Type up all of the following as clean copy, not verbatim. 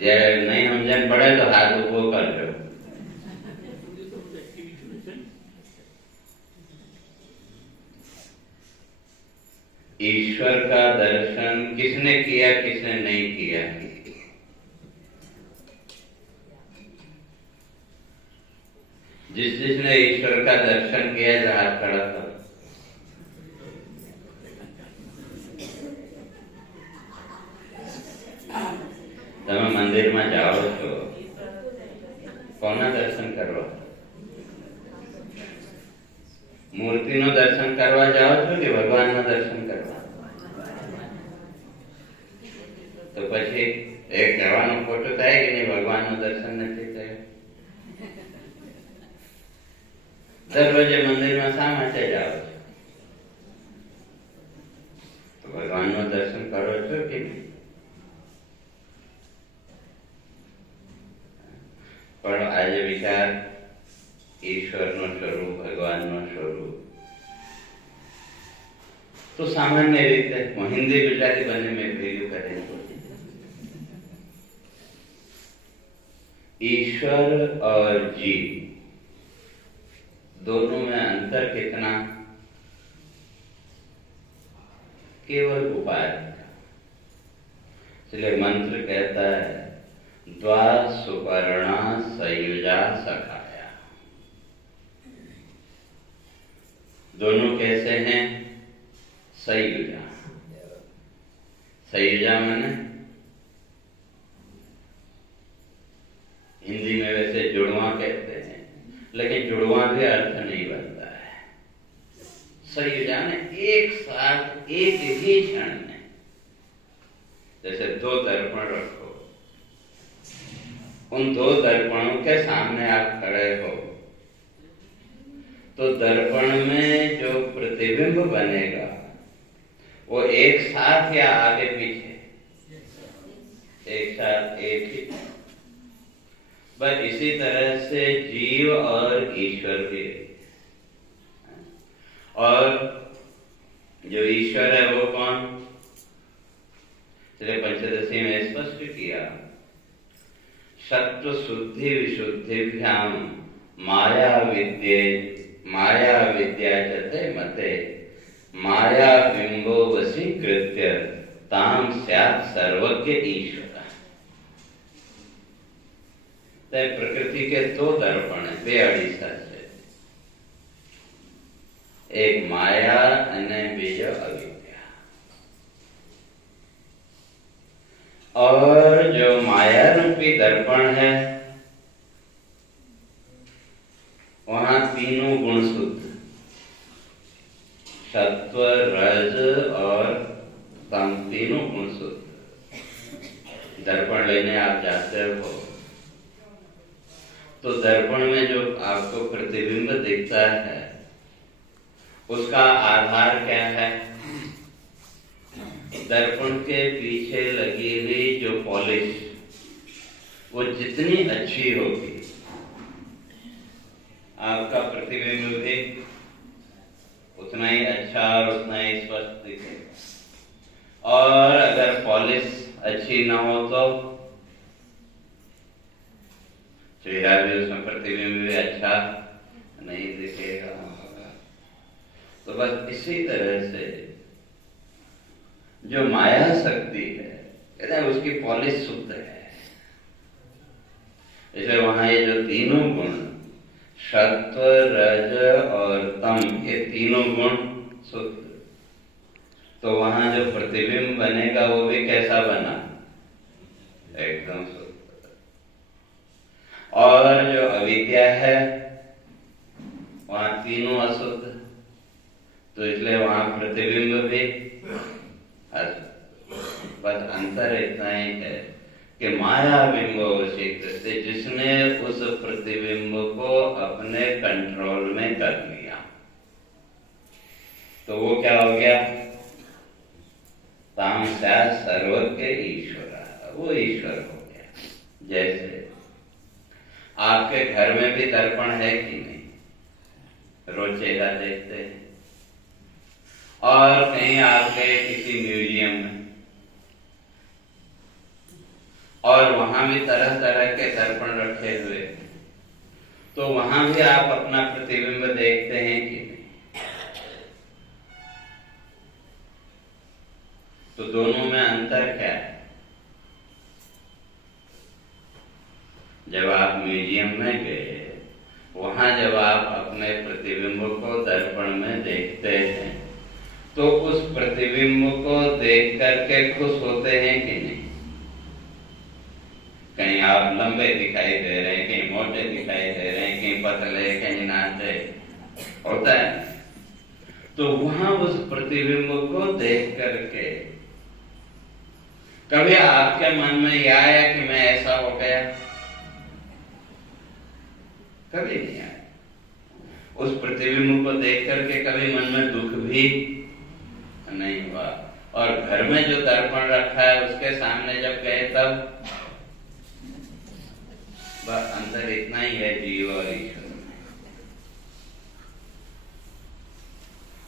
जયારે नहीं समझन पड़े तो हाथ ऊपर कर लो। ईश्वर का दर्शन किसने किया, किसने नहीं किया? जिसने ईश्वर का दर्शन किया तो हाथ खड़ा करो। તમે મંદિરમાં જાઓ છો, કોના દર્શન કરવા? મૂર્તિનું દર્શન કરવા જાઓ છો કે ભગવાનના દર્શન કરવા? તો પછી એ કહેવાનો ખોટું થાય કે નહીં, ભગવાનનું દર્શન નથી થયું? દરરોજે મંદિરમાં શા માટે જાઓ છો? તો ભગવાનનું દર્શન કરો છો કે નહીં? પણ આજે વિચાર ઈશ્વરનો સ્વરૂપ, ભગવાનનો સ્વરૂપ તો સામાન્ય રીતે हिंदी गुजराती બંને મેં ભેગું કરેલું। ईश्वर और जीव दोनों में अंतर कितना? केवल उपाय। इसलिए मंत्र कहता है द्वा सुपर्णा सयुजा सखाया। दोनों कैसे हैं? सयुजा। सयुजा माने हिंदी में वैसे जुड़वा कहते हैं, लेकिन जुड़वा भी अर्थ नहीं बनता है। सयुजा ने एक साथ एक ही क्षण में, जैसे दो दर्पण रखो, उन दो दर्पणों के सामने आप खड़े हो तो दर्पण में जो प्रतिबिंब बनेगा वो एक साथ या आगे पीछे? एक साथ, एक ही। बस इसी तरह से जीव और ईश्वर भी। और जो ईश्वर है वो कौन? इसलिए पंचदशी में स्पष्ट किया सत्व शुद्धि विशुद्धिभ्याम माया विद्या चते मते माया बिंबो वशीकृत्य ताम स्यात् सर्वज्ञ ईश्वर। प्रकृति के दो दर्पण है, बे अड़ीसा है, एक माया અને બીજો अविद्या। और जो माया रूपी दर्पण है वहां तीनों गुण शुद्ध, सत्व रज और तम, तीनों गुण शुद्ध। दर्पण लेने आप जाते हो तो दर्पण में जो आपको प्रतिबिंब दिखता है उसका आधार क्या है? दर्पण के पीछे लगी हुई जो पॉलिश वो जितनी अच्छी होगी आपका प्रतिबिंब भी उतना ही अच्छा और उतना ही स्पष्ट दिखेगा। और अगर पॉलिश अच्छी ना हो तो चेहरा भी, उसमें प्रतिबिंब भी अच्छा नहीं दिखेगा। तो बस इसी तरह से जो माया शक्ति है, कहते हैं उसकी पॉलिश शुद्ध है। इसलिए वहां ये जो तीनों गुण सत्व रज और तम, ये तीनों गुण शुद्ध, तो वहां जो प्रतिबिंब बनेगा वो भी कैसा बना? एकदम शुद्ध। और जो अविद्या है वहां तीनों अशुद्ध, तो इसलिए वहां प्रतिबिंब भी अशुद्ध। बस अंतर इतना ही है कि माया बिंब वशीकृत्य, जिसने उस प्रतिबिंब को अपने कंट्रोल में कर लिया तो वो क्या हो गया? ताम स्यात् सर्वज्ञ ईश्वर, वो ईश्वर हो गया। जैसे आपके घर में भी दर्पण है कि नहीं? रोज चेहरा देखते हैं। और कहीं आप गए किसी म्यूजियम में और वहां भी तरह तरह के दर्पण रखे हुए, तो वहां भी आप अपना प्रतिबिंब देखते हैं कि नहीं? तो दोनों में अंतर क्या है? जब आप म्यूजियम में गए, वहां जब आप अपने प्रतिबिंब को दर्पण में देखते हैं, तो उस प्रतिबिंब को देख करके खुश होते हैं कि नहीं? कहीं आप लंबे दिखाई दे रहे हैं, कहीं मोटे दिखाई दे रहे हैं, कहीं पतले, कहीं नाचे, होता है। तो वहां उस प्रतिबिंब को देख करके कभी आपके मन में यह आया कि मैं ऐसा हो गया? कभी नहीं आया। उस प्रतिबिंब को देख करके कभी मन में दुख भी नहीं हुआ। और घर में जो दर्पण रखा है उसके सामने जब गए तब बस अंतर इतना ही है जीव और ईश्वर में।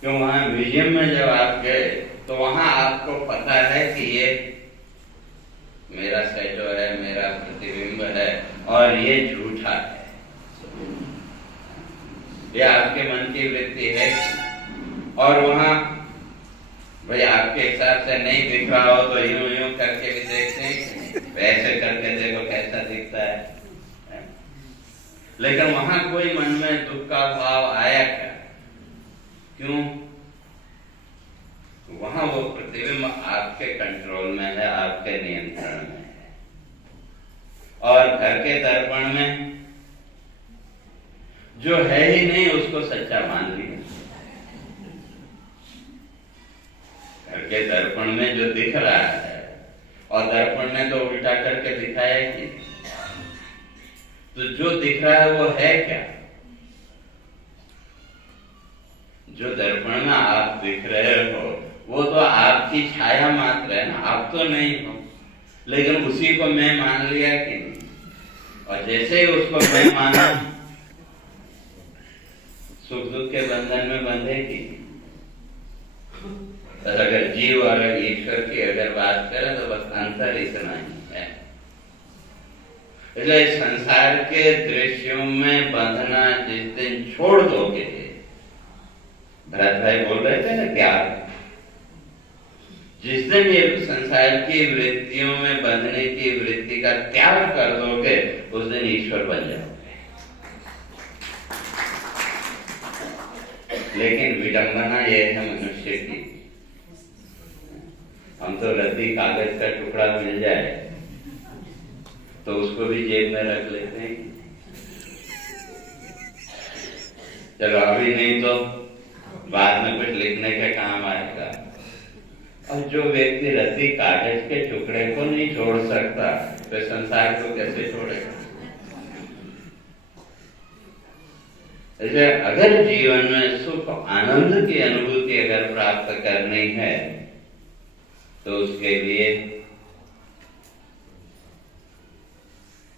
क्यों? वहां म्यूजियम में जब आप गए तो वहां आपको पता है कि ये मेरा शैडो है, मेरा प्रतिबिंब है और ये झूठा है। ये आपके मन की वृत्ति है। और वहां भाई आपके हिसाब से नहीं दिख रहा हो तो यूं यूं करके भी देखते हैं, ऐसे करके देखो कैसा दिखता है। लेकिन वहां कोई मन में दुख का भाव आया क्या? क्यों? वहां वो प्रतिबिंब आपके कंट्रोल में है, आपके नियंत्रण में है। और घर के दर्पण में जो है ही नहीं उसको सच्चा मान लिया। घर के दर्पण में जो दिख रहा है, और दर्पण ने तो उल्टा करके दिखाया कि तो जो दिख रहा है वो है क्या? जो दर्पण में आप दिख रहे हो वो तो आपकी छाया मात्र है ना, आप तो नहीं हो। लेकिन उसी को मैं मान लिया कि नहीं, और जैसे ही उसको मैं माना, सुख दुख के बंधन में बंधेगी। बस अगर जीव और ईश्वर की अगर बात करें तो बस अंतर इतना ही है। इसलिए संसार के दृश्यों में बंधना जिस दिन छोड़ दोगे, भरत भाई बोल रहे थे ना त्याग, जिस दिन ये संसार की वृत्तियों में बंधने की वृत्ति का त्याग कर दोगे, उस दिन ईश्वर बन जाओगे। लेकिन विडंबना यह है मनुष्य की, हम तो रद्दी कागज का टुकड़ा मिल जाए तो उसको भी जेब में रख लेते हैं। चलो अभी नहीं तो बाद में कुछ लिखने का काम आएगा। और जो व्यक्ति रद्दी कागज के टुकड़े को नहीं छोड़ सकता तो संसार को कैसे छोड़ेगा? इसलिए अगर जीवन में सुख आनंद की अनुभूति अगर प्राप्त करनी है तो उसके लिए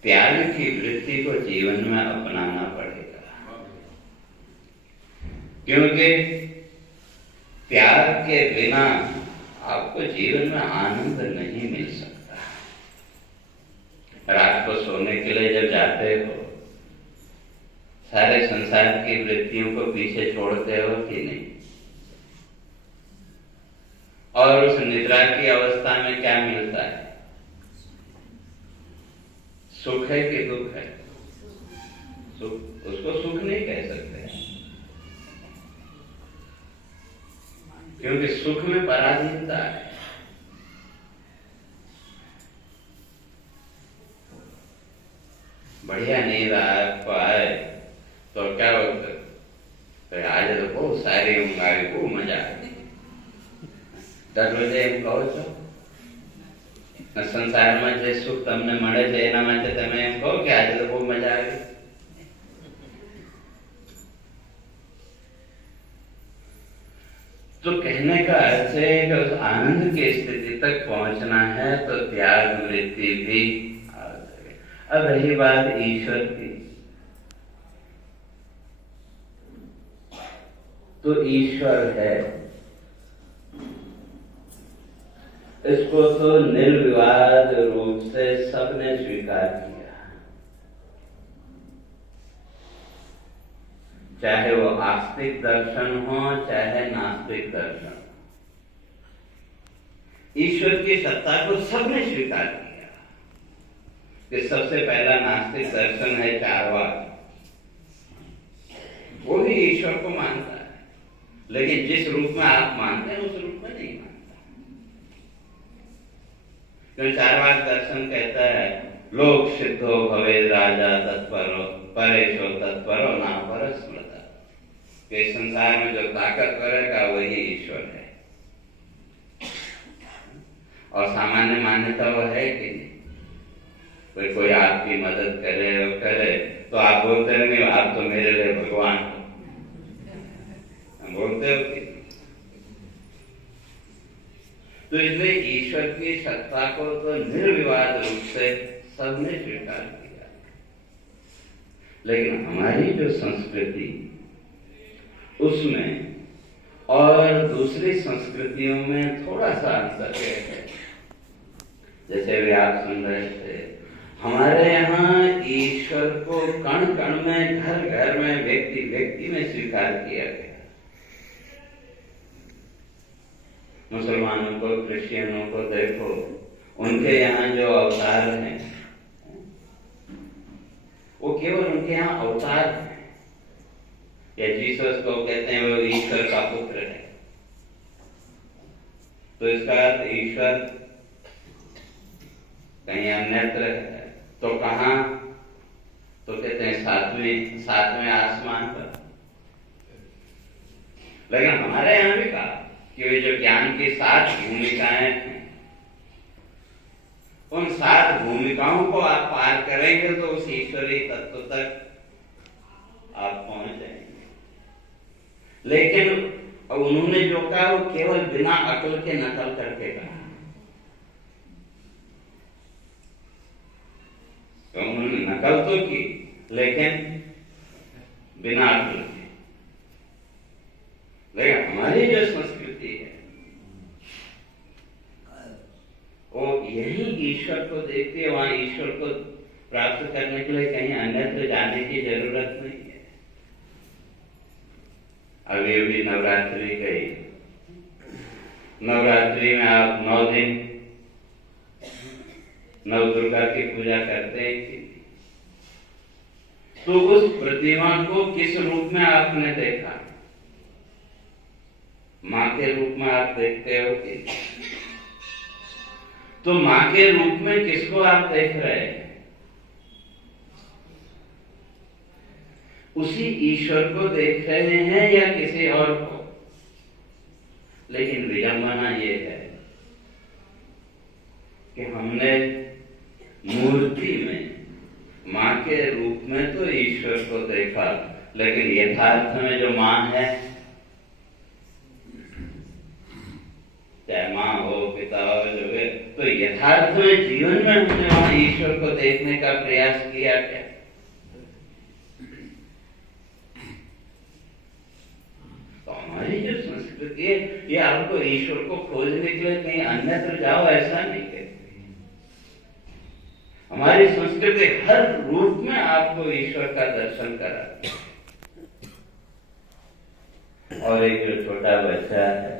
त्याग की वृत्ति को जीवन में अपनाना पड़ेगा। क्योंकि त्याग के बिना आपको जीवन में आनंद नहीं मिल सकता। रात को सोने के लिए जब जाते हो, सारे संसार की वृत्तियों को पीछे छोड़ते हो कि नहीं? और उस निद्रा की अवस्था में क्या मिलता है? सुख है कि दुख है? सुख, उसको सुख नहीं कह सकते, क्योंकि सुख में पराधीनता है। बढ़िया नींद आपको आए तो क्या होता है? तो आज तो बहुत सारी ऊँघ आई, खूब मजा आई। 10 વાગે એમ કહો છો? સંસારમાં જે સુખ તમને મળે છે એના માટે તમે એમ કહો કે આજે તો બહુ મજા આવી? तो कहने का अर्थ है कि उस आनंद की स्थिति तक पहुंचना है तो त्याग वृत्ति भी आवश्यक है। अब रही बात ईश्वर की, तो ईश्वर है, इसको तो निर्विवाद रूप से सबने स्वीकार किया, चाहे वो आस्तिक दर्शन हो चाहे नास्तिक दर्शन। ईश्वर की सत्ता को सबने स्वीकार किया कि सबसे पहला नास्तिक दर्शन है चारवाक, वो भी ईश्वर को मानता है, लेकिन जिस रूप में आप मानते हैं उस रूप में नहीं मानता। क्योंकि चारवाक दर्शन कहता है लोक सिद्धो भवेद राजा तत्परो परेशो तत्परो ना पर स्मृता, कि संसार में जो ताकत करेगा वही ईश्वर है। और सामान्य मान्यता वो है कि नहीं, कोई आपकी मदद करे और करे तो आप बोलते नहीं आप तो मेरे लिए भगवान हो, हम बोलते हो कि तो इसलिए ईश्वर की सत्ता को तो निर्विवाद रूप से सबने स्वीकार किया, लेकिन हमारी जो संस्कृति उसमें और दूसरी संस्कृतियों में थोड़ा सा अंतर है। जैसे भी आप सुन रहे थे, हमारे यहाँ ईश्वर को कण कण में, घर घर में, व्यक्ति व्यक्ति में स्वीकार किया गया। मुसलमानों को, क्रिश्चियनों को देखो, उनके यहाँ जो अवतार हैं वो केवल उनके यहाँ अवतार हैं, या जीसस को कहते हैं वो ईश्वर का पुत्र है। तो इसका अर्थ ईश्वर कहीं अन्यत्र है, तो कहां? तो कहते हैं सातवें आसमान पर। लेकिन हमारे यहां भी कहा कि वे जो ज्ञान की 7 भूमिकाएं हैं, उन 7 भूमिकाओं को आप पार करेंगे तो उस ईश्वरीय तत्व तक आप पहुंच जाएंगे। लेकिन अब उन्होंने जो कहा वो केवल बिना अकल के नकल करके कहा। तो उन्होंने नकल तो की लेकिन बिना अकल के। लेकिन हमारी जो संस्कृति है वो यही ईश्वर को देखती है, वहां ईश्वर को प्राप्त करने के लिए कहीं अन्यत्र जाने की जरूरत नहीं है। अभी नवरात्रि गई, नवरात्रि में आप 9 दिन नव दुर्गा की पूजा करते हैं कि तो उस प्रतिमा को किस रूप में आपने देखा? मां के रूप में आप देखते हो कि? तो मां के रूप में किसको आप देख रहे हैं? उसी ईश्वर को देख रहे हैं या किसी और को? लेकिन विडंबना ये है कि हमने मूर्ति में मां के रूप में तो ईश्वर को देखा, लेकिन यथार्थ में जो मां है, चाहे मां हो, पिता हो, जो है, तो यथार्थ में जीवन में हमने वहां ईश्वर को देखने का प्रयास किया क्या? तो हमारी जो संस्कृति है ये आपको ईश्वर को खोजने के लिए कहीं अन्यत्र जाओ ऐसा नहीं कहती। हमारी संस्कृति हर रूप में आपको ईश्वर का दर्शन कराती है। और एक जो छोटा बच्चा है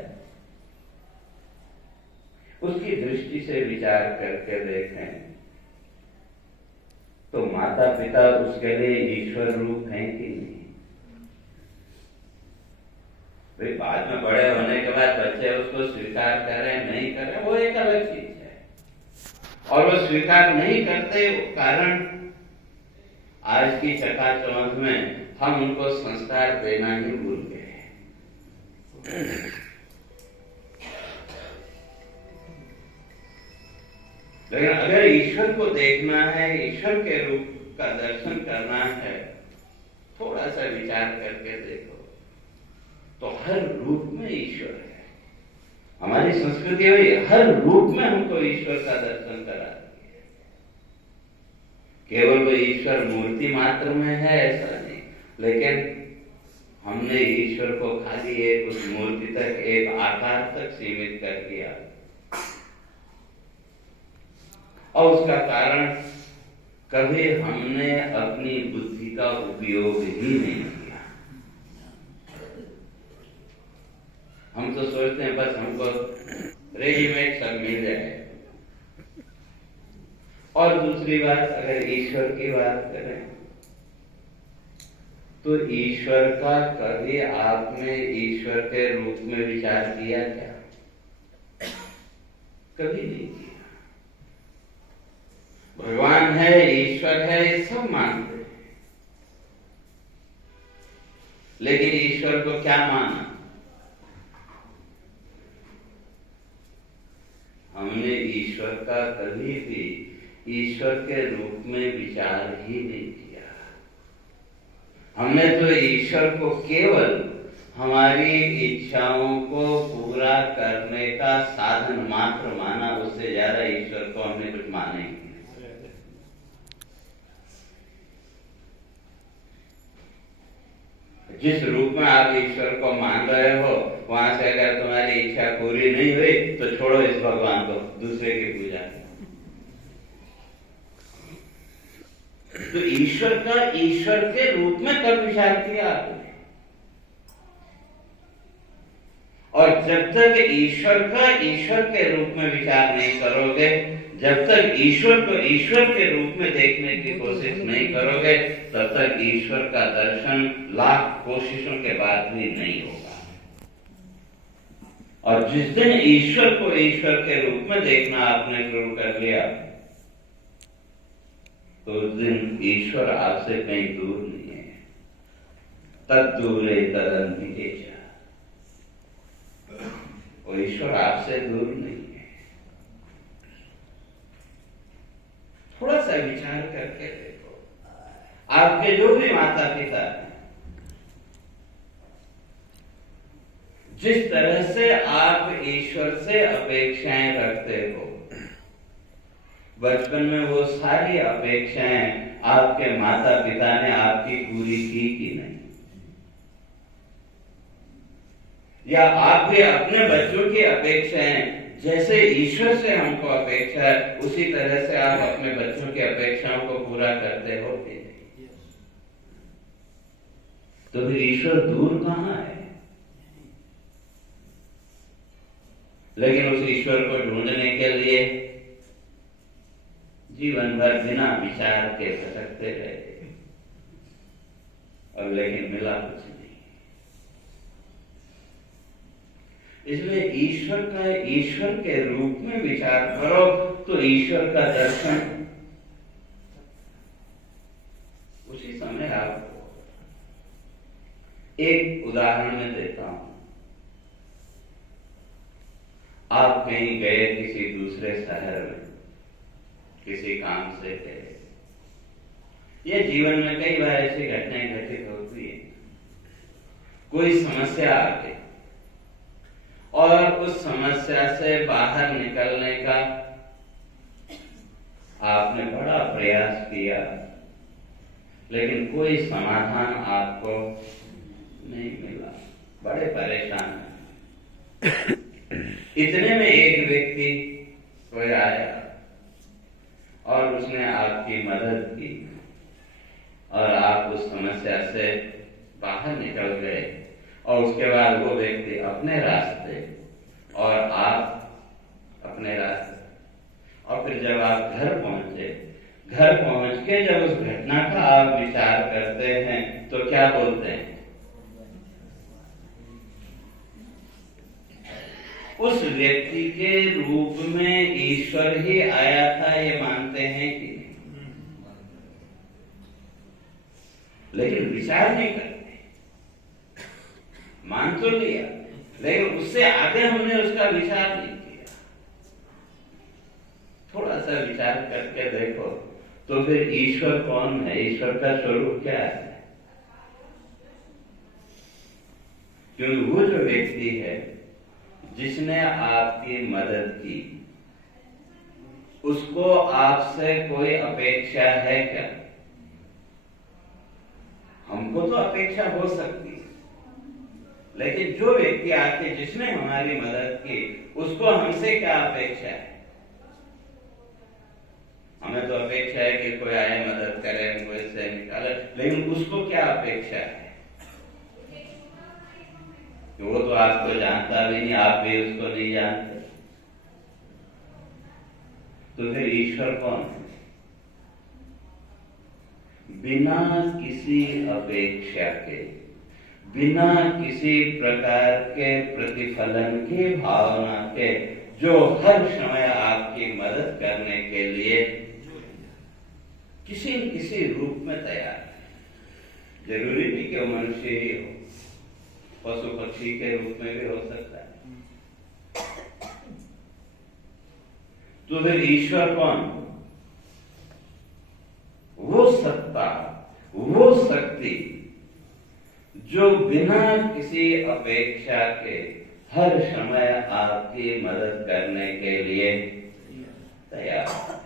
उसकी दृष्टि से विचार करके देखें तो माता पिता उसके लिए ईश्वर रूप हैं कि नहीं? भाई बाद में बड़े होने के बाद बच्चे उसको स्वीकार करें नहीं करें वो एक अलग चीज है, और वो स्वीकार नहीं करते कारण आज की चकाचौंध में हम उनको संस्कार देना ही भूल गए। लेकिन अगर ईश्वर को देखना है, ईश्वर के रूप का दर्शन करना है, थोड़ा सा विचार करके देखो तो हर रूप में ईश्वर है। हमारी संस्कृति में हर रूप में हमको ईश्वर का दर्शन कराती है। केवल वो ईश्वर मूर्ति मात्र में है ऐसा नहीं, लेकिन हमने ईश्वर को खाली एक उस मूर्ति तक, एक आकार तक सीमित कर दिया। और उसका कारण कभी हमने अपनी बुद्धि का उपयोग ही नहीं किया। हम तो सोचते हैं बस हमको रेडीमेड सब मिल जाए। और दूसरी बात, अगर ईश्वर की बात करें तो ईश्वर का कभी आपने ईश्वर के रूप में विचार किया क्या? कभी नहीं किया। भगवान है, ईश्वर है, ये सब मानते हैं, लेकिन ईश्वर को क्या माना? हमने ईश्वर का कभी भी ईश्वर के रूप में विचार ही नहीं किया। हमने तो ईश्वर को केवल हमारी इच्छाओं को पूरा करने का साधन मात्र माना, उससे ज्यादा ईश्वर को हमने कुछ माना ही नहीं। जिस रूप में आप ईश्वर को मान रहे हो, वहां से अगर तुम्हारी इच्छा पूरी नहीं हुई तो छोड़ो इस भगवान को, दूसरे की पूजा। तो ईश्वर का ईश्वर के रूप में कब विचार किया आपने? और जब तक ईश्वर का ईश्वर के रूप में विचार नहीं करोगे, जब तक ईश्वर को ईश्वर के रूप में देखने की कोशिश नहीं करोगे, तब तक ईश्वर का दर्शन लाख कोशिशों के बाद भी नहीं होगा। और जिस दिन ईश्वर को ईश्वर के रूप में देखना आपने शुरू कर लिया, तो उस दिन ईश्वर आपसे कहीं दूर नहीं है। तद्दूरे तदन्निकेच, वो ईश्वर आपसे दूर नहीं है। थोड़ा सा विचार करके देखो, आपके जो भी माता पिता हैं, जिस तरह से आप ईश्वर से अपेक्षाएं रखते हो, बचपन में वो सारी अपेक्षाएं आपके माता पिता ने आपकी पूरी की कि नहीं? या आप भी अपने बच्चों की अपेक्षाएं, जैसे ईश्वर से हमको अपेक्षा है, उसी तरह से आप अपने बच्चों की अपेक्षाओं को पूरा करते हो कि नहीं? तो फिर ईश्वर दूर कहां है? लेकिन उस ईश्वर को ढूंढने के लिए जीवन भर बिना विचार के भटकते रहे, और लेकिन मिला कुछ नहीं। इसलिए ईश्वर का ईश्वर के रूप में विचार करो तो ईश्वर का दर्शन उसी समय आपको। एक उदाहरण मैं देता हूं। आप कहीं गए किसी दूसरे शहर में, किसी काम से गए, ये जीवन में कई बार ऐसी घटनाएं घटित होती है। कोई समस्या आ गई और उस समस्या से बाहर निकलने का आपने बड़ा प्रयास किया, लेकिन कोई समाधान आपको नहीं मिला, बड़े परेशान हैं। इतने में एक व्यक्ति कोई आया और उसने आपकी मदद की और आप उस समस्या से बाहर निकल गए, और उसके बाद वो व्यक्ति अपने रास्ते और आप अपने रास्ते। और फिर जब आप घर पहुंचे, घर पहुंच के जब उस घटना का आप विचार करते हैं तो क्या बोलते हैं? उस व्यक्ति के रूप में ईश्वर ही आया था, ये मानते हैं कि नहीं? लेकिन विचार नहीं करते। मान तो लिया, लेकिन उससे आगे हमने उसका विचार नहीं किया। थोड़ा सा विचार करके देखो तो फिर ईश्वर कौन है? ईश्वर का स्वरूप क्या है? क्योंकि वो जो व्यक्ति है जिसने आपकी मदद की, उसको आपसे कोई अपेक्षा है क्या? हमको तो अपेक्षा हो सकती है, लेकिन जो व्यक्ति आके जिसने हमारी मदद की, उसको हमसे क्या अपेक्षा है? हमें तो अपेक्षा है कि कोई आए मदद करे, हमको इससे निकाले, लेकिन उसको क्या अपेक्षा है? वो तो आपको जानता भी नहीं, आप भी उसको नहीं जानते, तो फिर ईश्वर कौन है? बिना किसी अपेक्षा के, बिना किसी प्रकार के प्रतिफलन की भावना के, जो हर समय आपकी मदद करने के लिए किसी न किसी रूप में तैयार है। जरूरी नहीं कि वो मनुष्य ही हो, पशु पक्षी के रूप में भी हो सकता है। तो फिर ईश्वर कौन? वो सत्ता, वो शक्ति जो बिना किसी अपेक्षा के हर समय आपकी मदद करने के लिए तैयार है।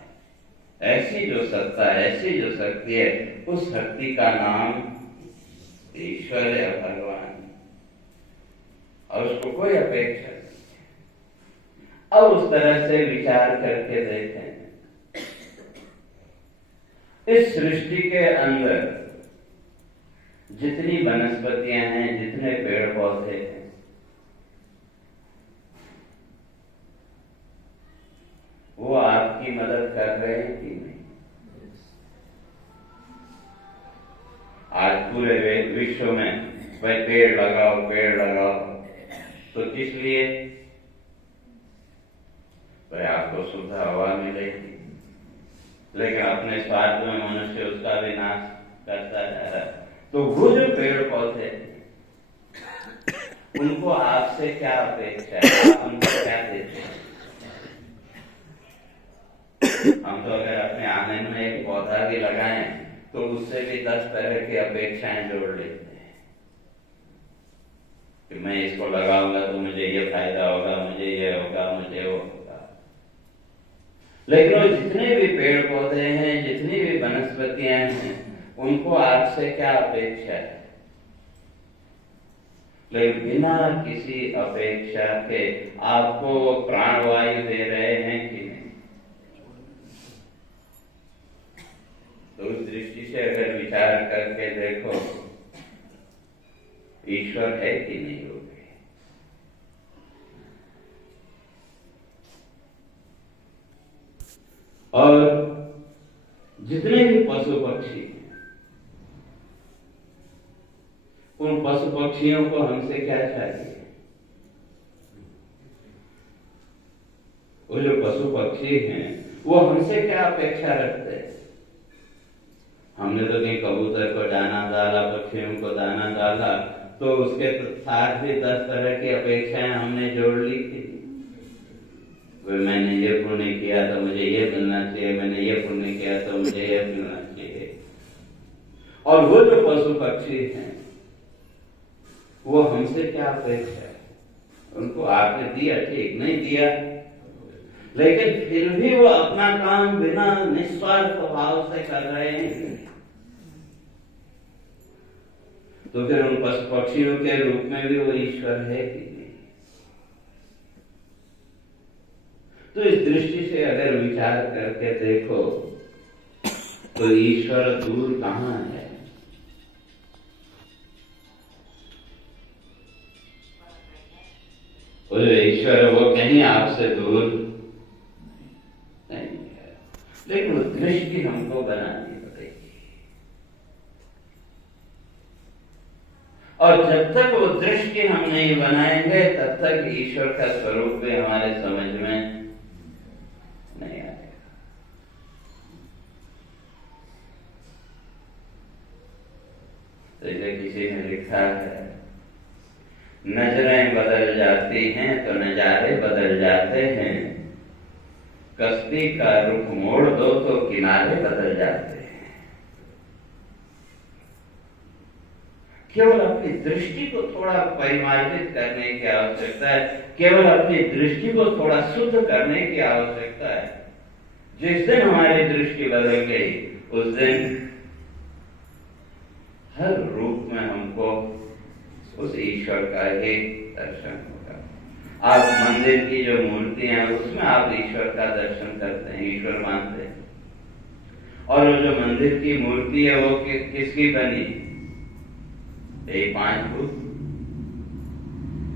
ऐसी जो सत्ता, ऐसी जो शक्ति है, उस शक्ति का नाम ईश्वर है, भगवान, और उसको कोई अपेक्षा नहीं। अब उस तरह से विचार करके देखें, इस सृष्टि के अंदर जितनी वनस्पतियां हैं, जितने पेड़ पौधे हैं, वो आपकी मदद कर रहे हैं कि नहीं? आज पूरे विश्व में भाई पेड़ लगाओ, पेड़ लगाओ, तो किस लिए? भाई आपको शुद्ध हवा मिलेगी, लेकिन अपने स्वार्थ में मनुष्य उसका भी नाश करता जा रहा है। तो वो जो पेड़ पौधे, उनको आपसे क्या अपेक्षा है? आप उनको क्या देते हैं? हम तो अगर अपने आंगन में एक पौधा भी लगाएं तो उससे भी 10 तरह की अपेक्षाएं जोड़ लेते हैं कि मैं इसको लगाऊंगा तो मुझे ये फायदा होगा, मुझे ये होगा, मुझे वो होगा। लेकिन वो जितने भी पेड़ पौधे हैं, जितनी भी वनस्पतियां हैं, उनको आपसे क्या अपेक्षा है? लेकिन बिना किसी अपेक्षा के आपको वो प्राणवायु दे रहे हैं कि नहीं? तो उस दृष्टि से अगर विचार करके देखो, ईश्वर है कि नहीं हो गए? और जितने भी पशु पक्षी हैं, उन पशु पक्षियों को हमसे क्या चाहिए? वो जो पशु पक्षी हैं, वो हमसे क्या अपेक्षा रखते हैं? हमने तो कहीं कबूतर को दाना डाला, पक्षियों को दाना डाला, तो उसके साथ भी 10 तरह की अपेक्षाएं हमने जोड़ ली थी। मैंने ये पुण्य किया तो मुझे ये मिलना चाहिए, मैंने ये पुण्य किया तो मुझे ये मिलना चाहिए। और वो जो पशु पक्षी हैं, वो हमसे क्या अपेक्षा है? उनको आपने दिया, ठीक, नहीं दिया, लेकिन फिर भी वो अपना काम बिना निस्वार्थ भाव से कर रहे हैं। तो फिर उन पशु पक्षियों के रूप में भी वो ईश्वर है कि नहीं? तो इस दृष्टि से अगर विचार करके देखो, तो ईश्वर दूर कहां है? वो जो ईश्वर है वो कहीं आपसे दूर नहीं है, लेकिन वो दृष्टि हमको बनानी पड़ेगी। और जब तक वो दृष्टि हम नहीं बनाएंगे, तब तक ईश्वर का स्वरूप भी हमारे समझ में नहीं आएगा। जैसे किसी ने लिखा है, नजरें बदल जाती हैं तो नजारे बदल जाते हैं, कश्ती का रुख मोड़ दो तो किनारे बदल जाते हैं। केवल अपनी दृष्टि को थोड़ा परिमार्जित करने की आवश्यकता है, केवल अपनी दृष्टि को थोड़ा शुद्ध करने की आवश्यकता है। जिस दिन हमारी दृष्टि बदल गई, उस दिन हर रूप में हमको उस ईश्वर का ही दर्शन होगा। आप मंदिर की जो मूर्ति है, उसमें आप ईश्वर का दर्शन करते हैं, ईश्वर मानते हैं, और वो जो मंदिर की मूर्ति है वो किसकी बनी? यही 5 भूत,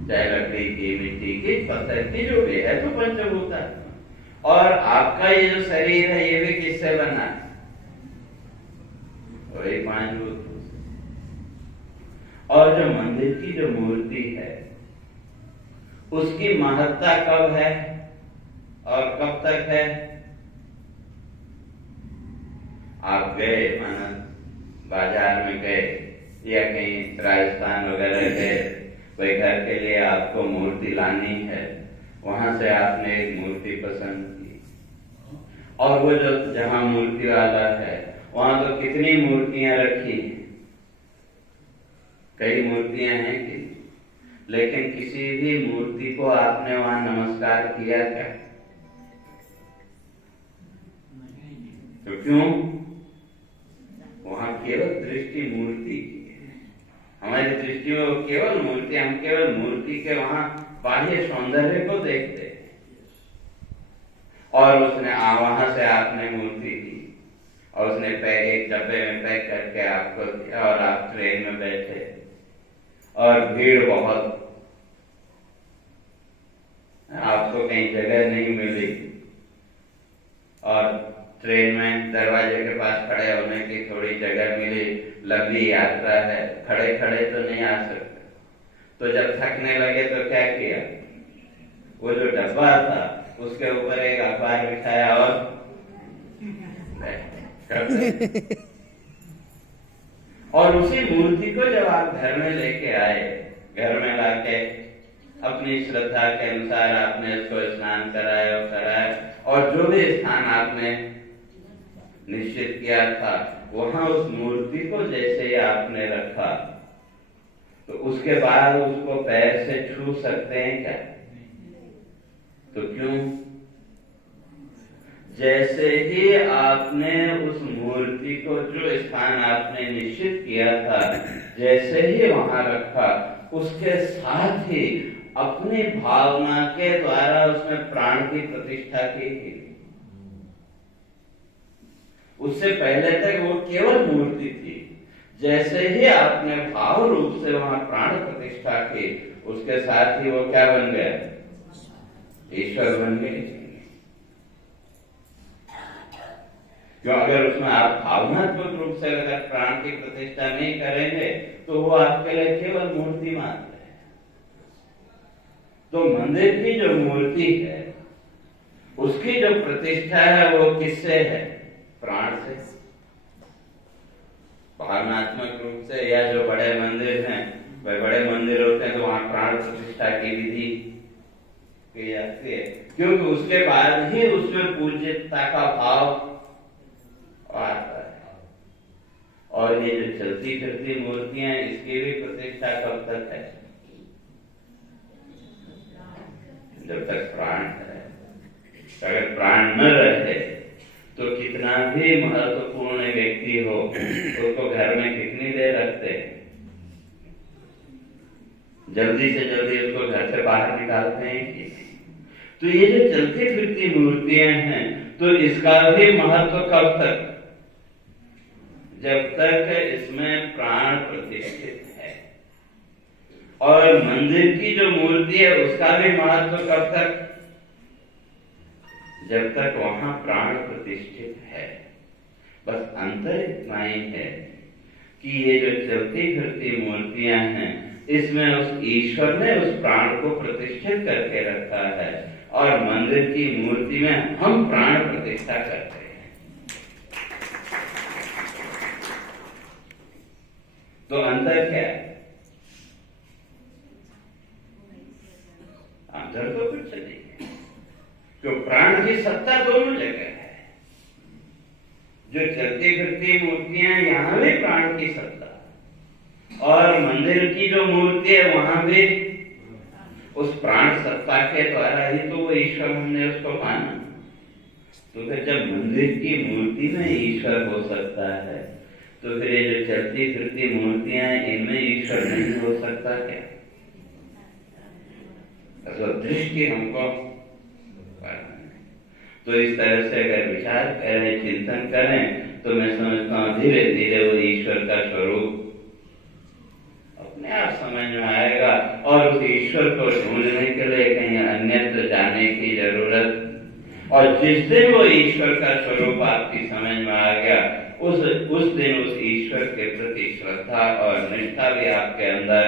चाहे लकड़ी की, मिट्टी की, पत्थर की, जो भी है, तो पंचभूत है। और आपका ये जो शरीर है ये भी किससे बना है? वही 5 भूत। और जो मंदिर की जो मूर्ति है उसकी महत्ता कब है और कब तक है? आप गए, माना बाजार में गए या कहीं राजस्थान वगैरह गए, कोई घर के लिए आपको मूर्ति लानी है, वहां से आपने एक मूर्ति पसंद की, और वो जो जहां मूर्ति वाला है वहां तो कितनी मूर्तियां रखी हैं, कई मूर्तियां हैं कि, लेकिन किसी भी मूर्ति को आपने वहां नमस्कार किया क्या? तो क्यों? वहां केवल दृष्टि मूर्ति की है। हमारी दृष्टि में वो केवल मूर्ति, हम केवल मूर्ति के वहां बाह्य सौंदर्य को देखते हैं। और उसने वहां से आपने मूर्ति दी और उसने एक डब्बे में पैक करके आपको दिया और आप ट्रेन में बैठे और भीड़ बहुत, आपको कहीं जगह नहीं मिली और ट्रेन में दरवाजे के पास खड़े होने की थोड़ी जगह मिली, लंबी यात्रा है, खड़े खड़े तो नहीं आ सकते, तो जब थकने लगे तो क्या किया? वो जो डब्बा था उसके ऊपर एक अखबार बिछाया और और उसी मूर्ति को जब आप घर में लेके आए, घर में लाके अपनी श्रद्धा के अनुसार आपने इसको स्नान कराया और जो भी स्थान आपने निश्चित किया था वहां उस मूर्ति को जैसे ही आपने रखा, तो उसके बाद उसको पैर से छू सकते हैं क्या? तो क्यों? जैसे ही आपने उस मूर्ति को, जो स्थान आपने निश्चित किया था, जैसे ही वहां रखा, उसके साथ ही अपनी भावना के द्वारा उसमें प्राण की प्रतिष्ठा की थी। उससे पहले तक वो केवल मूर्ति थी। जैसे ही आपने भाव रूप से वहां प्राण प्रतिष्ठा की, उसके साथ ही वो क्या बन गया? ईश्वर बन गए। क्यों? अगर उसमें आप भावनात्मक रूप से अगर प्राण की प्रतिष्ठा नहीं करेंगे तो वो आपके लिए केवल मूर्ति मात्र है। तो मंदिर की जो मूर्ति है उसकी जो प्रतिष्ठा है वो किससे है? प्राण से। भावनात्मक रूप से, या जो बड़े मंदिर हैं, वह बड़े मंदिर होते हैं तो वहां प्राण प्रतिष्ठा की विधि की जाती है, क्योंकि उसके बाद ही उसमें पूज्यता का भाव आता है। और ये जो चलती फिरती मूर्तियां, इसकी भी प्रतिष्ठा कब तक है? जब तक प्राण है। अगर प्राण न रहे तो कितना भी महत्वपूर्ण व्यक्ति हो, उसको घर में कितनी देर रखते हैं? जल्दी से जल्दी उसको घर से बाहर निकालते हैं कि? तो ये जो चलती फिरती मूर्तियां हैं, तो इसका भी महत्व कब तक? जब तक इसमें प्राण प्रतिष्ठित है। और मंदिर की जो मूर्ति है उसका भी महत्व कब तक? जब तक वहां प्राण प्रतिष्ठित है। बस अंतर इतना ही है कि ये जो चलती फिरती मूर्तियां हैं, इसमें उस ईश्वर ने उस प्राण को प्रतिष्ठित करके रखा है, और मंदिर की मूर्ति में हम प्राण प्रतिष्ठा करते हैं। तो अंतर क्या है? अंतर तो कुछ नहीं है, क्यों? प्राण की सत्ता दोनों जगह है। जो चलती फिरती मूर्तियां, यहां भी प्राण की सत्ता, और मंदिर की जो मूर्ति है वहां भी उस प्राण सत्ता के द्वारा ही तो वो ईश्वर, हमने उसको माना। तो फिर जब मंदिर की मूर्ति में ईश्वर हो सकता है, तो फिर ये जो चलती फिरती मूर्तियां हैं, इनमें ईश्वर नहीं हो सकता क्या? तो दृष्टि हमको, तो इस तरह से अगर विचार करें, चिंतन करें, तो मैं समझता हूँ धीरे धीरे वो ईश्वर का स्वरूप अपने आप समझ में आएगा और उस ईश्वर को ढूंढने के लिए कहीं अन्यत्र जाने की जरूरत। और जिस दिन वो ईश्वर का स्वरूप आपकी समझ में आ गया, उस दिन उस ईश्वर के प्रति श्रद्धा और निष्ठा भी आपके अंदर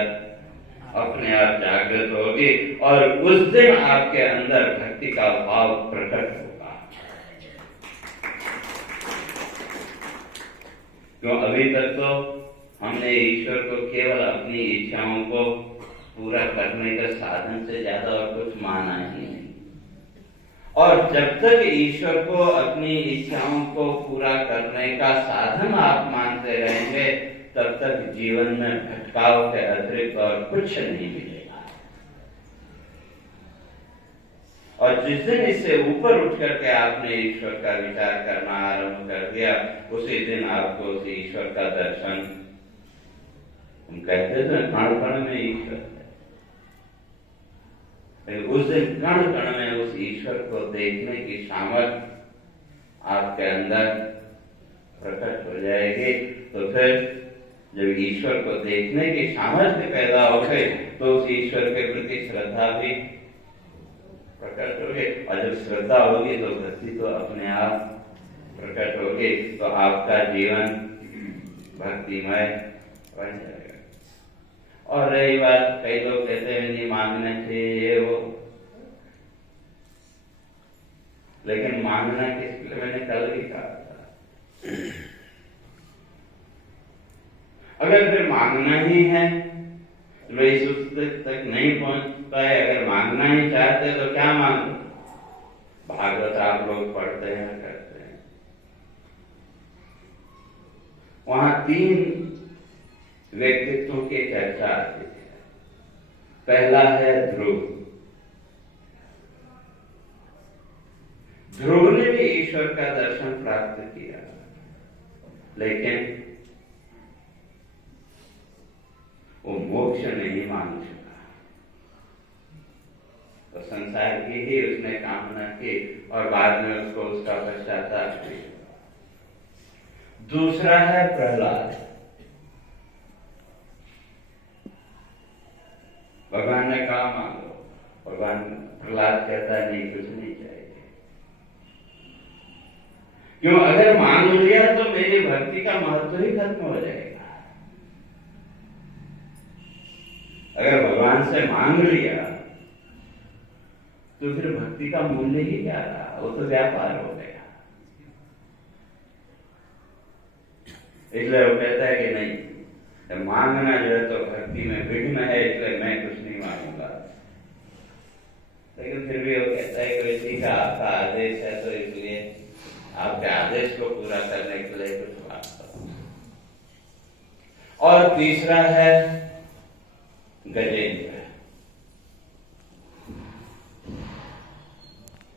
अपने आप जागृत होगी और उस दिन आपके अंदर भक्ति का भाव प्रकट होगा। क्यों अभी तक तो हमने ईश्वर को केवल अपनी इच्छाओं को पूरा करने का साधन से ज्यादा और कुछ माना ही नहीं। और जब तक ईश्वर को अपनी इच्छाओं को पूरा करने का साधन आप मानते रहेंगे, तब तक जीवन में भटकाव के अतिरिक्त और कुछ नहीं मिलेगा। और जिस दिन इससे ऊपर उठ करके आपने ईश्वर का विचार करना आरंभ कर दिया, उसी दिन आपको उस ईश्वर का दर्शन, हम कहते थे कण कण में ईश्वर है, उस दिन कण कण में उस ईश्वर को देखने की सामर्थ्य आपके अंदर प्रकट हो जाएगी। तो फिर जब ईश्वर को देखने की सामर्थ्य पैदा हो गई, तो उस ईश्वर के प्रति श्रद्धा भी प्रकट होगी। और जब श्रद्धा होगी तो भक्ति तो अपने आप प्रकट होगी। तो आपका जीवन भक्तिमय बन जाएगा। और रही बात, कई लोग कहते हैं नहीं मांगना चाहिए ये वो, लेकिन मांगना किस लिए, मैंने कल भी कहा था, अगर फिर मांगना ही है तो इस तक नहीं पहुंच पाए, अगर मांगना ही चाहते तो क्या मांगो? भागवत आप लोग पढ़ते हैं, करते हैं, वहां 3 व्यक्तित्वों की चर्चा आती है। पहला है ध्रुव। ध्रुव ने भी ईश्वर का दर्शन प्राप्त किया, लेकिन वो मोक्ष नहीं मांग सका। तो संसार की ही उसने कामना की और बाद में उसको उसका पश्चाताप हुआ। दूसरा है प्रहलाद। भगवान ने कहा मांगो, भगवान, प्रहलाद कहता है नहीं, कुछ नहीं चाहिए। क्यों? अगर मांग लिया तो मेरी भक्ति का महत्व ही खत्म हो जाएगा। अगर भगवान से मांग लिया तो फिर भक्ति का मूल्य ही क्या रहा? वो तो व्यापार हो गया। इसलिए वो कहता है कि नहीं, मांगना जो है तो भक्ति में विघ्न है, इसलिए मैं कुछ नहीं मांगूंगा। लेकिन फिर भी वो कहता है कि ठीक है, आपका आदेश है तो इसलिए आपके आदेश को पूरा करने के लिए कुछ मांगता हूं। और तीसरा है गजेंद्र।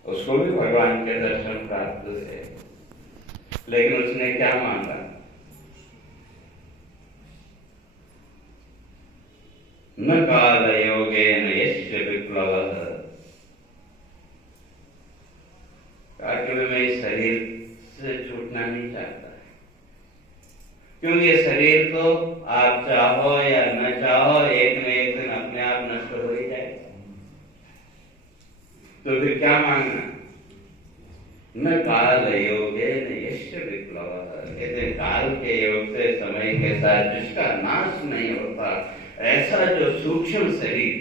उसको भी भगवान के दर्शन प्राप्त हुए, लेकिन उसने क्या मांगा? न काल योगेन यस्य विप्लवः। कि मैं इस शरीर से छूटना नहीं चाहता, क्योंकि ये शरीर तो आप चाहो या न चाहो एक न एक दिन अपने आप नष्ट हो ही जाएगा। तो फिर क्या मांगना? न काल योगेन यस्य विप्लवः। कहते काल के योग से, समय के साथ जिसका नाश नहीं होता, ऐसा जो सूक्ष्म शरीर,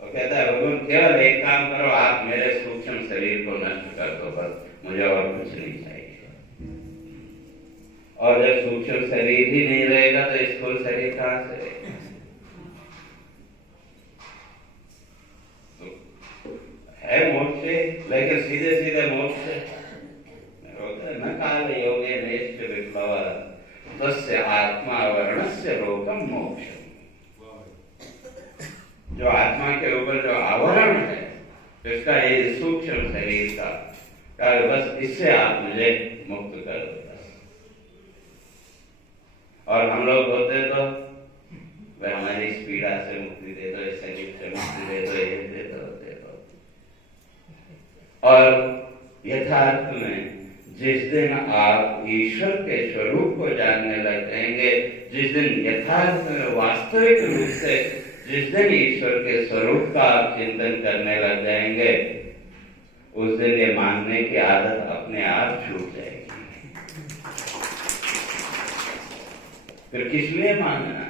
वो कहता है भगवान केवल एक काम करो, आप मेरे सूक्ष्म शरीर को नष्ट कर दो, बस मुझे और कुछ नहीं चाहिए। और जब सूक्ष्म शरीर ही नहीं रहेगा तो स्थूल शरीर कहां से रहेगा? है मोक्ष, लेकिन सीधे सीधे मोक्ष न काल योगे नैष्ठ विप्लवः तस्य आत्मा वर्णस्य लोकम मोक्ष। जो आत्मा के ऊपर जो आवरण है, इसका ये सूक्ष्म शरीर का, बस इससे आप मुझे मुक्त कर दो बस। और हम लोग होते तो वह हमारी इस पीड़ा से मुक्ति दे दो, इस शरीर से मुक्ति दे दो, ये दे दो, दे दो। और यथार्थ में जिस दिन आप ईश्वर के स्वरूप को जानने लग जाएंगे, जिस दिन यथार्थ में वास्तविक रूप से जिस दिन ईश्वर के स्वरूप का आप चिंतन करने लग जाएंगे, उस दिन ये मानने की आदत अपने आप छूट जाएगी। फिर किस लिए मानना?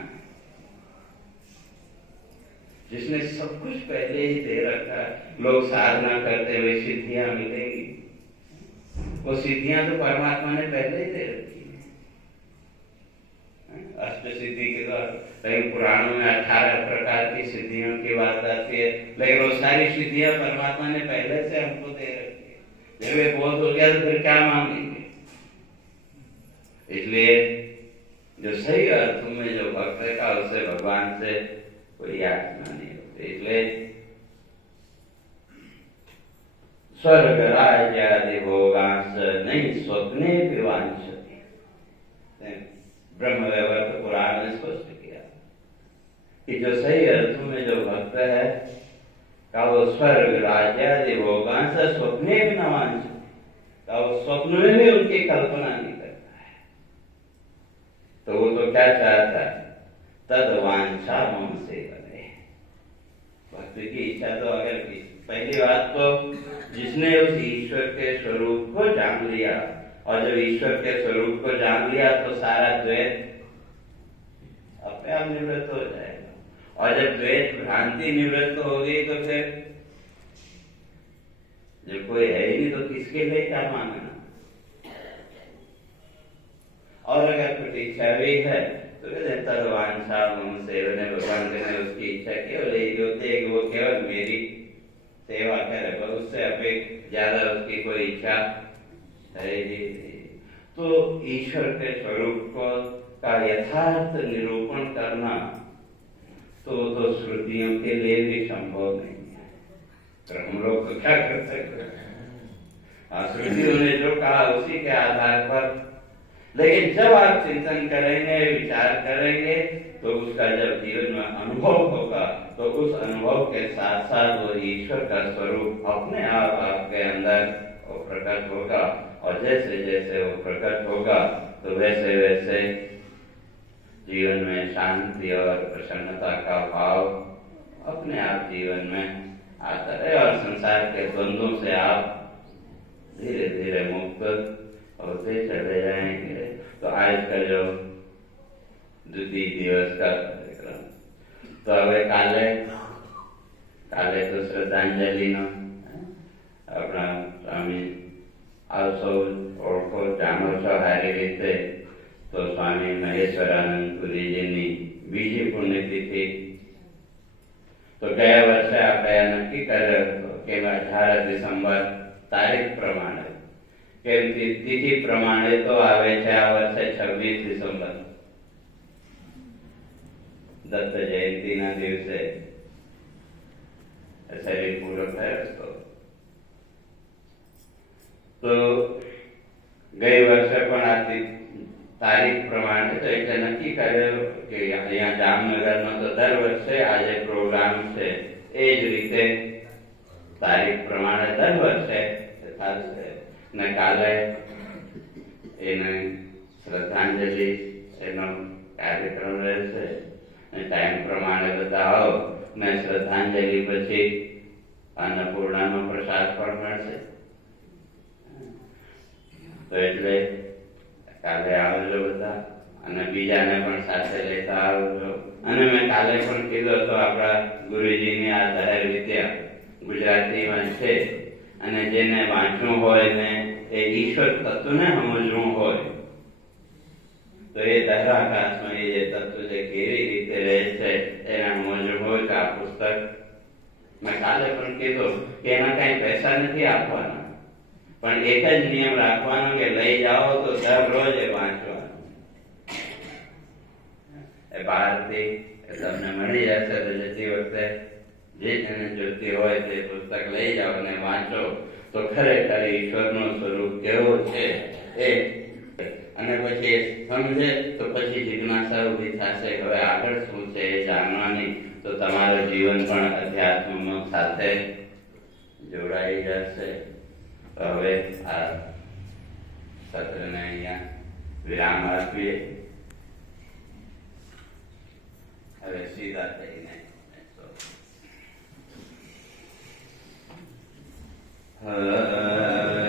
जिसने सब कुछ पहले ही दे रखा है। लोग साधना करते हुए सिद्धियां मिलेंगी, वो सिद्धियां तो परमात्मा ने पहले ही दे रखी है। अष्ट सिद्धि के द्वारा, लेकिन पुराणों में 18 प्रकार की सिद्धियों की बात आती है, लेकिन वो सारी सिद्धियां परमात्मा ने पहले से हमको दे रखी है। जब ये बोध हो गया तो फिर क्या मांगेंगे? इसलिए जो सही अर्थ में जो भक्त का, उससे भगवान से कोई याचना नहीं होती। इसलिए स्वर्ग राज्यादि भोगांश नहीं स्वप्ने भी वांछति। ब्रह्म वैवर्त पुराण ने स्पष्ट किया कि जो सही अर्थ में जो भक्त है का वो स्वर्ग राज्यादि भोगांश स्वप्ने भी न वांछति, का वो स्वप्न में भी उनकी कल्पना नहीं करता है। तो वो तो क्या चाहता है? तद वांछा मम से बने। भक्ति की इच्छा तो अगर पहली बात तो जिसने उस ईश्वर के स्वरूप को जान लिया, और जब ईश्वर के स्वरूप को जान लिया तो सारा द्वैत अपने आप निवृत्त हो जाएगा। और जब द्वैत भ्रांति निवृत्त हो गई तो फिर जब कोई है ही नहीं तो किसके लिए क्या मानना? और अगर कुछ इच्छा भी है तो वांछा मम सेवने, भगवान ने उसकी इच्छा केवल यही होती है कि वो केवल मेरी सेवा करे, पर उससे अपेक्षा ज्यादा उसकी कोई इच्छा है ही नहीं। तो ईश्वर के स्वरूप को का यथार्थ निरूपण करना तो श्रुतियों के लिए भी संभव नहीं है। तो हम लोग तो क्या कर सकते हैं? श्रुतियों ने जो कहा उसी के आधार पर। लेकिन जब आप चिंतन करेंगे, विचार करेंगे, तो उसका जब जीवन में अनुभव होगा तो उस अनुभव के साथ साथ वो ईश्वर का स्वरूप अपने आप आपके अंदर वो प्रकट होगा। और जैसे जैसे वो प्रकट होगा तो वैसे वैसे जीवन में शांति और प्रसन्नता का भाव अपने आप जीवन में आता है, और संसार के द्वंद्वों से आप धीरे धीरे मुक्त होते चले जाएंगे। तो आज का जो द्वितीय दिवस का कार्यक्रम, तो હવે કાલે તો શ્રદ્ધાંજલિનો આપણા સ્વામી આવશો ઓળખો જાણો છો સારી રીતે। તો સ્વામી મહેશ્વરાનંદ પુરીજીની બીજી પુણ્યતિથિ, તો ગયા વર્ષે આપણે નક્કી કર્યો હતો કે 18 ડિસેમ્બર તારીખ પ્રમાણે, કેમ तिथि प्रमाणे तो आवे છે આ વર્ષે 26 ડિસેમ્બર दत्त जयंती ना दिवसे शरीर पूरो थयो। तो गई वर्षे पण आ तारीख प्रमाणे तो એટલે નક્કી કર્યો કે અહીંયા જામનગરનો તો દર વર્ષે આજે પ્રોગ્રામ છે, એ જ રીતે તારીખ પ્રમાણે દર વર્ષે થશે ને કાલે એને શ્રદ્ધાંજલિ એનો કાર્યક્રમ રહેશે। टाइम प्रमाणे બધા આવો ને શ્રદ્ધાંજલિ પછી અન્નપૂર્ણાનો પ્રસાદ પણ મળશે। તો એટલે કાલે આવજો બધા, અને બીજાને પણ સાથે લેતા આવજો। અને મેં કાલે પણ કીધું તો આપણા ગુરુજીની આ જાહેર વિદ્યા ગુજરાતીમાં છે, અને જેને વાંચવું હોય ને એ ઈશ્વર તત્વને સમજવું હોય તો એ દહરાકાશમાં એ જે તત્વ છે કેવી રીતે રહે છે એને સમજવું હોય તો આ પુસ્તક મેં કાલે પણ કીધું કે એના કઈ પૈસા નથી આપવાના, પણ એક જ નિયમ રાખવાનો કે લઈ જાઓ તો દરરોજ એ વાંચવાનું। એ બહારથી તમને મળી જશે તો જતી વખતે જે જેને જોતી હોય તે પુસ્તક લઈ જાઓ અને વાંચો તો ખરેખર ઈશ્વરનું સ્વરૂપ કેવું છે એ, અને પછી સમજે તો પછી જિજ્ઞાસા ઊભી થશે હવે આગળ શું છે એ જાણવાની। તો તમારું જીવન પણ અધ્યાત્મ સાથે જોડાઈ જશે। હવે આ સત્રને અહીંયા વિરામ આપીએ. હવે સીધા થઈને હરે